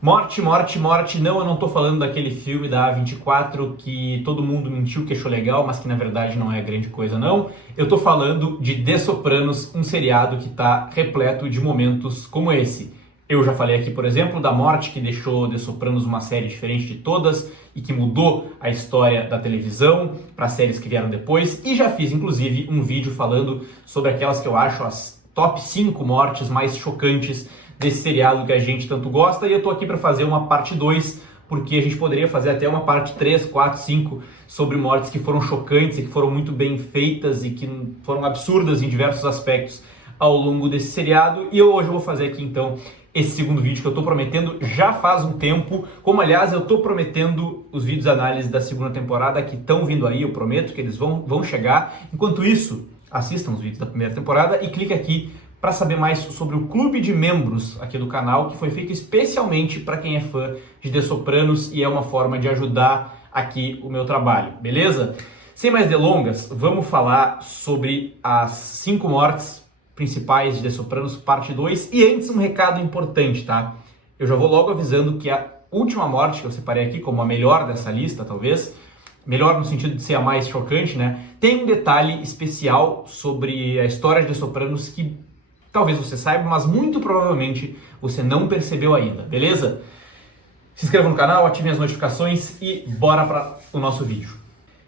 Morte, morte, morte. Não, eu não tô falando daquele filme da A24 que todo mundo mentiu que achou legal, mas que na verdade não é grande coisa, não. Eu tô falando de The Sopranos, um seriado que tá repleto de momentos como esse. Eu já falei aqui, por exemplo, da morte que deixou The Sopranos uma série diferente de todas e que mudou a história da televisão para séries que vieram depois. E já fiz, inclusive, um vídeo falando sobre aquelas que eu acho as top 5 mortes mais chocantes desse seriado que a gente tanto gosta, e eu tô aqui para fazer uma parte 2, porque a gente poderia fazer até uma parte 3, 4, 5 sobre mortes que foram chocantes e que foram muito bem feitas e que foram absurdas em diversos aspectos ao longo desse seriado. E hoje eu vou fazer aqui então esse segundo vídeo que eu tô prometendo já faz um tempo, como aliás eu tô prometendo os vídeos de análise da segunda temporada que estão vindo aí, eu prometo que eles vão chegar. Enquanto isso, assistam os vídeos da primeira temporada e clique aqui para saber mais sobre o clube de membros aqui do canal, que foi feito especialmente para quem é fã de The Sopranos e é uma forma de ajudar aqui o meu trabalho, beleza? Sem mais delongas, vamos falar sobre as 5 mortes principais de The Sopranos, parte 2. E antes um recado importante, tá? Eu já vou logo avisando que a última morte que eu separei aqui como a melhor dessa lista, talvez, melhor no sentido de ser a mais chocante, né? Tem um detalhe especial sobre a história de The Sopranos que talvez você saiba, mas muito provavelmente você não percebeu ainda, beleza? Se inscreva no canal, ative as notificações e bora para o nosso vídeo.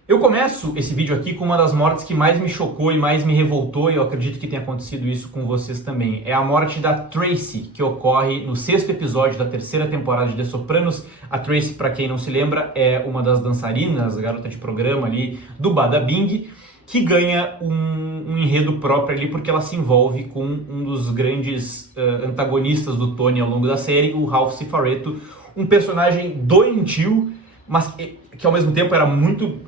Eu começo esse vídeo aqui com uma das mortes que mais me chocou e mais me revoltou, e eu acredito que tenha acontecido isso com vocês também. É a morte da Tracy, que ocorre no 6º episódio da 3ª temporada de The Sopranos. A Tracy, para quem não se lembra, é uma das dançarinas, a garota de programa ali do Bada Bing, que ganha um enredo próprio ali porque ela se envolve com um dos grandes antagonistas do Tony ao longo da série, o Ralph Cifaretto, um personagem doentio, mas que ao mesmo tempo era muito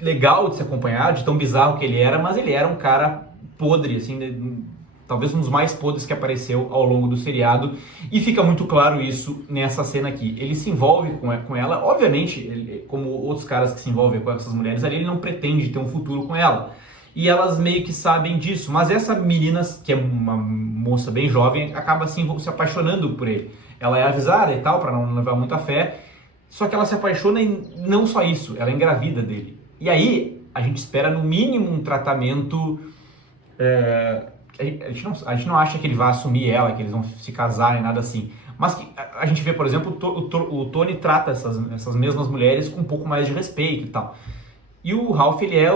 legal de se acompanhar, de tão bizarro que ele era, mas ele era um cara podre, assim, talvez um dos mais podres que apareceu ao longo do seriado, e fica muito claro isso nessa cena aqui. Ele se envolve com ela, obviamente, ele, como outros caras que se envolvem com essas mulheres ali, ele não pretende ter um futuro com ela. E elas meio que sabem disso, mas essa menina, que é uma moça bem jovem, acaba assim, se apaixonando por ele. Ela é avisada e tal, para não levar muita fé, só que ela se apaixona e não só isso, ela engravida dele. E aí, a gente espera no mínimo um tratamento... A gente não acha que ele vai assumir ela, que eles vão se casar nem nada assim. Mas que a gente vê, por exemplo, o Tony trata essas mesmas mulheres com um pouco mais de respeito e tal. E o Ralph, ele é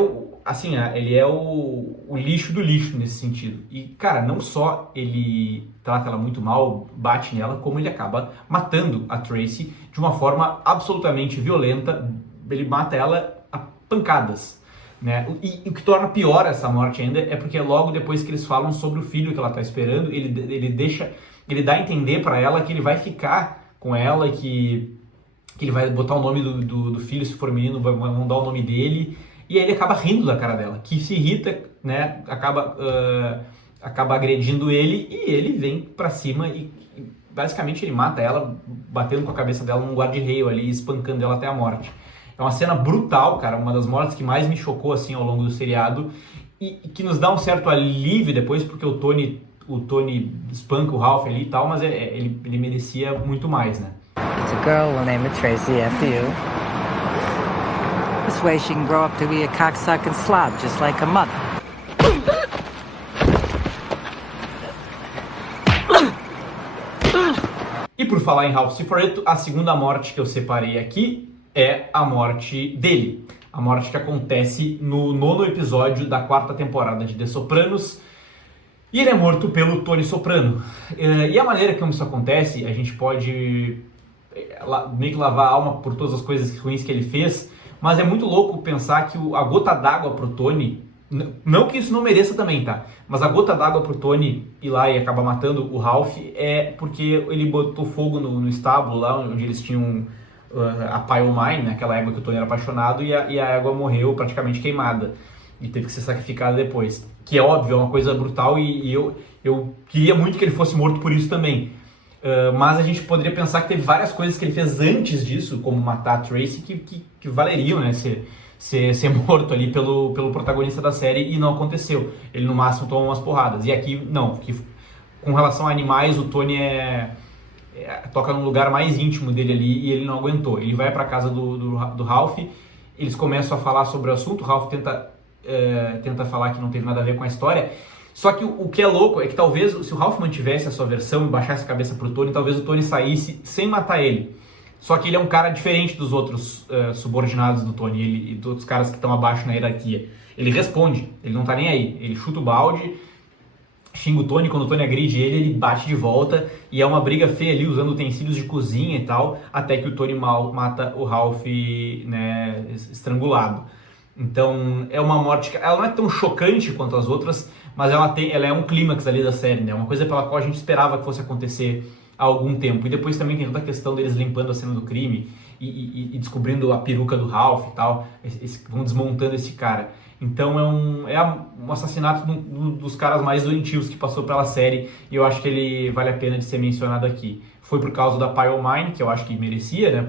o lixo do lixo nesse sentido. E, cara, não só ele trata ela muito mal, bate nela, como ele acaba matando a Tracy de uma forma absolutamente violenta. Ele mata ela a pancadas, né? E o que torna pior essa morte ainda é porque logo depois que eles falam sobre o filho que ela está esperando, ele dá a entender para ela que ele vai ficar com ela, que ele vai botar o nome do filho, se for menino, vão dar o nome dele, e aí ele acaba rindo da cara dela, que se irrita, né? Acaba agredindo ele, e ele vem para cima e basicamente ele mata ela, batendo com a cabeça dela num guarda-reio ali, espancando ela até a morte. É uma cena brutal, cara, uma das mortes que mais me chocou assim ao longo do seriado e que nos dá um certo alívio depois, porque o Tony espanca o Ralph ali e tal, mas ele merecia muito mais, né? It's a girl, we'll name it Tracy after you. This way she can grow up to be a cocksucking slob, just like her mother. E por falar em Ralph Cifaretto, a segunda morte que eu separei aqui é a morte dele. A morte que acontece no 9º episódio da 4ª temporada de The Sopranos. E ele é morto pelo Tony Soprano. E a maneira como isso acontece, a gente pode meio que lavar a alma por todas as coisas ruins que ele fez, mas é muito louco pensar que a gota d'água pro Tony, não que isso não mereça também, tá? Mas a gota d'água pro Tony ir lá e acabar matando o Ralph é porque ele botou fogo no estábulo lá onde eles tinham a Pile Mine, né, aquela égua que o Tony era apaixonado, e a égua morreu praticamente queimada e teve que ser sacrificada depois, que é óbvio, é uma coisa brutal, e eu queria muito que ele fosse morto por isso também, mas a gente poderia pensar que teve várias coisas que ele fez antes disso, como matar a Tracy, que valeriam, né, ser morto ali pelo protagonista da série, e não aconteceu. Ele no máximo tomou umas porradas, e aqui não, que com relação a animais o Tony toca num lugar mais íntimo dele ali e ele não aguentou. Ele vai pra casa do Ralph, eles começam a falar sobre o assunto, o Ralph tenta falar que não teve nada a ver com a história. Só que o que é louco é que talvez, se o Ralph mantivesse a sua versão e baixasse a cabeça pro Tony, talvez o Tony saísse sem matar ele. Só que ele é um cara diferente dos outros subordinados do Tony e dos outros caras que estão abaixo na hierarquia. Ele responde, ele não tá nem aí. Ele chuta o balde, xinga o Tony, quando o Tony agride ele bate de volta. E é uma briga feia ali, usando utensílios de cozinha e tal, até que o Tony mata o Ralph, né, estrangulado. Então é uma morte, ela não é tão chocante quanto as outras, mas ela é um clímax ali da série, né? Uma coisa pela qual a gente esperava que fosse acontecer há algum tempo. E depois também tem toda a questão deles limpando a cena do crime e descobrindo a peruca do Ralph e tal, vão desmontando esse cara. Então é um assassinato dos caras mais doentios que passou pela série, e eu acho que ele vale a pena de ser mencionado aqui. Foi por causa da Pile Mine, que eu acho que merecia, né?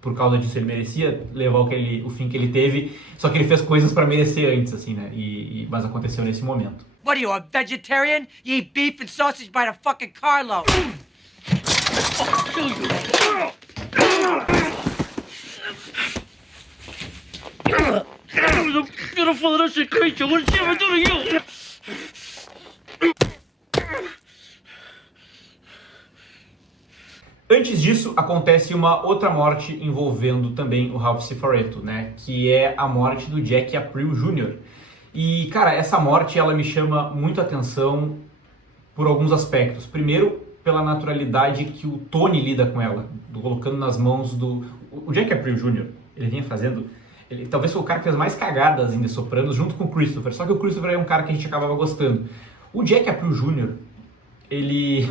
Por causa disso ele merecia levar o fim que ele teve, só que ele fez coisas pra merecer antes, assim, né? Mas aconteceu nesse momento. What are you, a vegetarian? You eat beef and sausage by the fucking carload. I'll kill you. Beautiful innocent creature, what did she ever do to you? Antes disso, acontece uma outra morte envolvendo também o Ralph Cifaretto, né? Que é a morte do Jack April Jr. E, cara, essa morte, ela me chama muito a atenção por alguns aspectos. Primeiro, pela naturalidade que o Tony lida com ela, colocando nas mãos o Jack April Jr., ele vinha fazendo... Ele talvez foi o cara que fez mais cagadas em The Sopranos, junto com o Christopher. Só que o Christopher é um cara que a gente acabava gostando. O Jack April Jr., ele...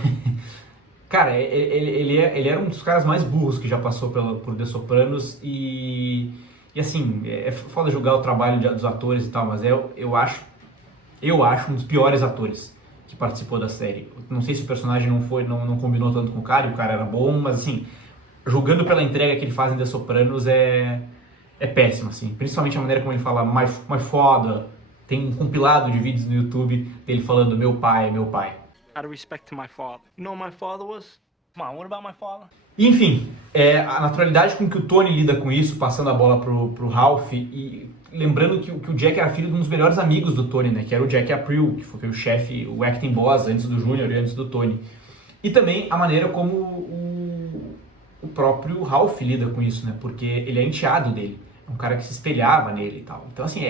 Cara, ele era um dos caras mais burros que já passou por The Sopranos e assim, é foda julgar o trabalho dos atores e tal, mas eu acho um dos piores atores que participou da série. Não sei se o personagem não combinou tanto com o cara, e o cara era bom, mas assim, julgando pela entrega que ele faz em The Sopranos é péssimo, assim. Principalmente a maneira como ele fala, my father. Tem um compilado de vídeos no YouTube dele falando meu pai. Out of respect to my father. You know what my father was? Come on, what about my father? Enfim, a naturalidade com que o Tony lida com isso, passando a bola pro Ralph, e lembrando que o Jack era filho de um dos melhores amigos do Tony, né? Que era o Jack April, que foi o chefe, o acting boss antes do Junior e antes do Tony. E também a maneira como o próprio Ralph lida com isso, né? Porque ele é enteado dele, é um cara que se espelhava nele e tal. Então assim,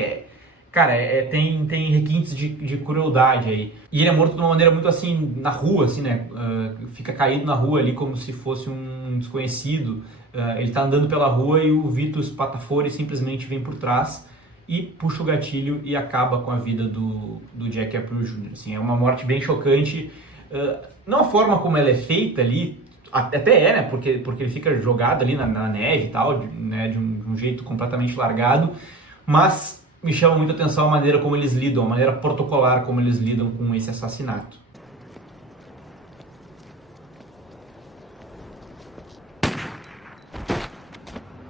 cara, tem requintes de crueldade aí. E ele é morto de uma maneira muito assim, na rua, assim, né? Fica caído na rua ali como se fosse um desconhecido. Ele tá andando pela rua e o Vitus Patafori simplesmente vem por trás e puxa o gatilho e acaba com a vida do Jack April Jr. Assim, é uma morte bem chocante. Não a forma como ela é feita ali, até né? Porque ele fica jogado ali na neve e tal, né? De um jeito completamente largado, mas me chama muito a atenção a maneira como eles lidam, a maneira protocolar como eles lidam com esse assassinato.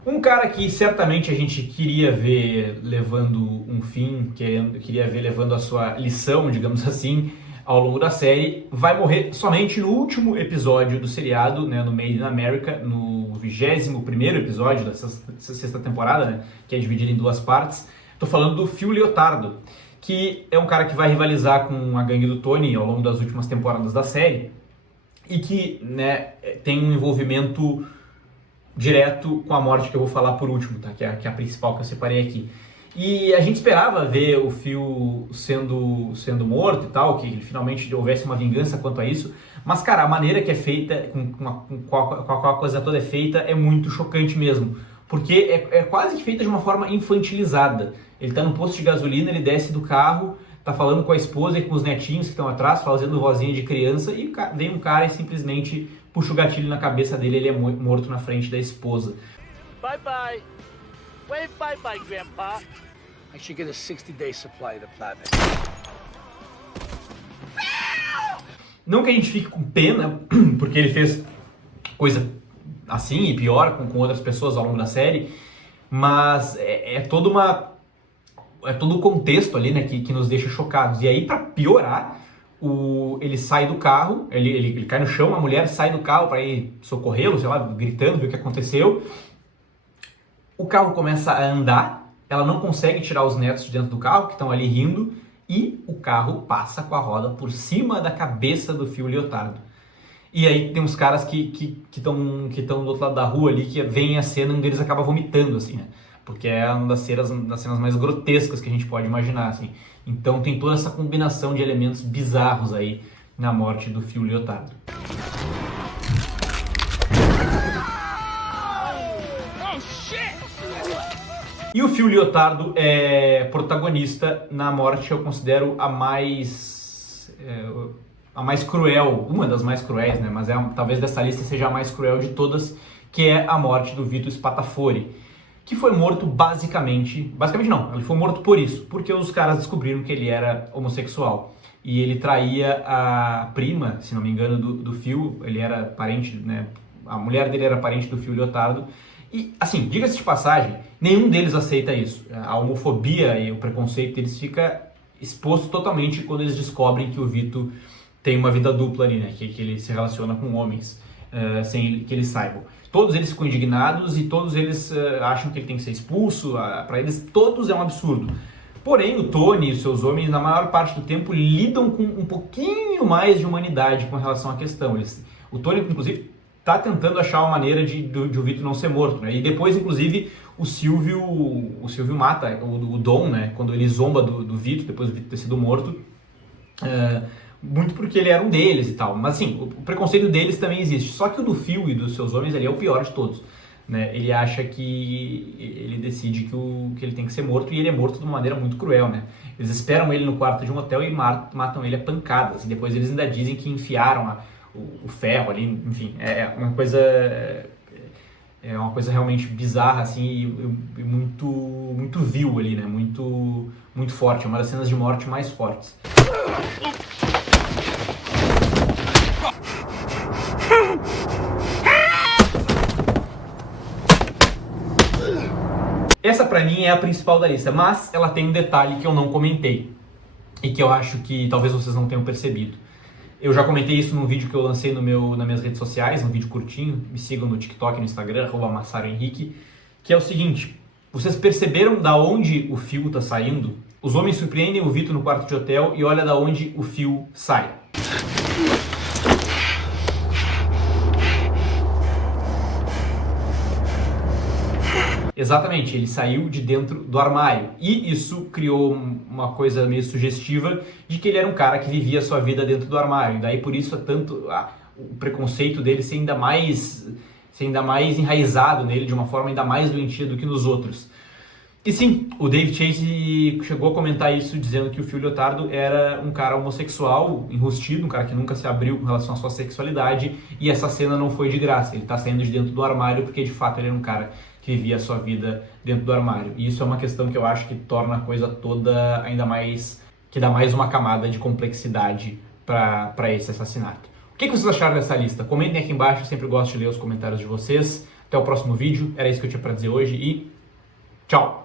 Um cara que certamente a gente queria ver levando um fim, queria ver levando a sua lição, digamos assim, ao longo da série, vai morrer somente no último episódio do seriado, né, no Made in America, no 21º episódio dessa sexta temporada, né, que é dividido em 2 partes. Tô falando do Phil Leotardo, que é um cara que vai rivalizar com a gangue do Tony ao longo das últimas temporadas da série e que, né, tem um envolvimento direto com a morte que eu vou falar por último, tá? Que é a principal que eu separei aqui. E a gente esperava ver o Phil sendo morto e tal, que finalmente houvesse uma vingança quanto a isso, mas, cara, a maneira que é feita, com a coisa toda é feita, é muito chocante mesmo. Porque é quase que feita de uma forma infantilizada. Ele tá num posto de gasolina, ele desce do carro, tá falando com a esposa e com os netinhos que estão atrás, fazendo vozinha de criança, e vem um cara e simplesmente puxa o gatilho na cabeça dele, ele é morto na frente da esposa. Bye bye. Wave bye bye, Grandpa. I should get a 60-day supply of the planet. Não que a gente fique com pena, porque ele fez coisa assim e pior com outras pessoas ao longo da série, mas é todo o contexto ali, né, que nos deixa chocados. E aí, para piorar, ele sai do carro, ele cai no chão, a mulher sai do carro para ir socorrê-lo, sei lá, gritando, ver o que aconteceu. O carro começa a andar, ela não consegue tirar os netos de dentro do carro, que estão ali rindo, e o carro passa com a roda por cima da cabeça do Phil Leotardo. E aí tem uns caras que estão do outro lado da rua ali, que veem a cena e um deles acaba vomitando, assim, né? Porque é uma das cenas mais grotescas que a gente pode imaginar, assim. Então tem toda essa combinação de elementos bizarros aí na morte do Phil Leotardo. E o Phil Leotardo é protagonista na morte, eu considero a mais cruel, uma das mais cruéis, né? Mas talvez dessa lista seja a mais cruel de todas, que é a morte do Vito Spatafori, que foi morto basicamente não, ele foi morto por isso, porque os caras descobriram que ele era homossexual. E ele traía a prima, se não me engano, do Phil, ele era parente, né? A mulher dele era parente do Phil Leotardo. E, assim, diga-se de passagem, nenhum deles aceita isso. A homofobia e o preconceito deles fica exposto totalmente quando eles descobrem que o Vito tem uma vida dupla ali, né? Que ele se relaciona com homens, sem que eles saibam. Todos eles ficam indignados e todos eles acham que ele tem que ser expulso. Para eles, todos é um absurdo. Porém, o Tony e os seus homens, na maior parte do tempo, lidam com um pouquinho mais de humanidade com relação à questão. O Tony, inclusive, está tentando achar uma maneira de o Vito não ser morto, né? E depois, inclusive, o Silvio mata o Dom, né? Quando ele zomba do Vito, depois do Vito ter sido morto, muito porque ele era um deles e tal. Mas assim, o preconceito deles também existe. Só que o do Phil e dos seus homens ali é o pior de todos, né? Ele acha que ele decide que ele tem que ser morto e ele é morto de uma maneira muito cruel, né? Eles esperam ele no quarto de um hotel e matam ele a pancadas. E depois eles ainda dizem que enfiaram o ferro ali, enfim, é uma coisa realmente bizarra, assim, e muito vil ali, né, muito forte, é uma das cenas de morte mais fortes. Essa pra mim é a principal da lista, mas ela tem um detalhe que eu não comentei, e que eu acho que talvez vocês não tenham percebido. Eu já comentei isso num vídeo que eu lancei nas minhas redes sociais, um vídeo curtinho, me sigam no TikTok e no Instagram, @MassarioHenrique, que é o seguinte: vocês perceberam da onde o Phil tá saindo? Os homens surpreendem o Vito no quarto de hotel e olha da onde o Phil sai. Exatamente, ele saiu de dentro do armário e isso criou uma coisa meio sugestiva de que ele era um cara que vivia a sua vida dentro do armário, e daí por isso o preconceito dele ser ainda mais enraizado nele, de uma forma ainda mais doentia do que nos outros. E sim, o Dave Chase chegou a comentar isso, dizendo que o Phil Leotardo era um cara homossexual, enrustido, um cara que nunca se abriu com relação à sua sexualidade, e essa cena não foi de graça, ele tá saindo de dentro do armário porque de fato ele era um cara que vivia a sua vida dentro do armário. E isso é uma questão que eu acho que torna a coisa toda ainda mais, que dá mais uma camada de complexidade para esse assassinato. O que vocês acharam dessa lista? Comentem aqui embaixo, eu sempre gosto de ler os comentários de vocês. Até o próximo vídeo, era isso que eu tinha para dizer hoje e tchau!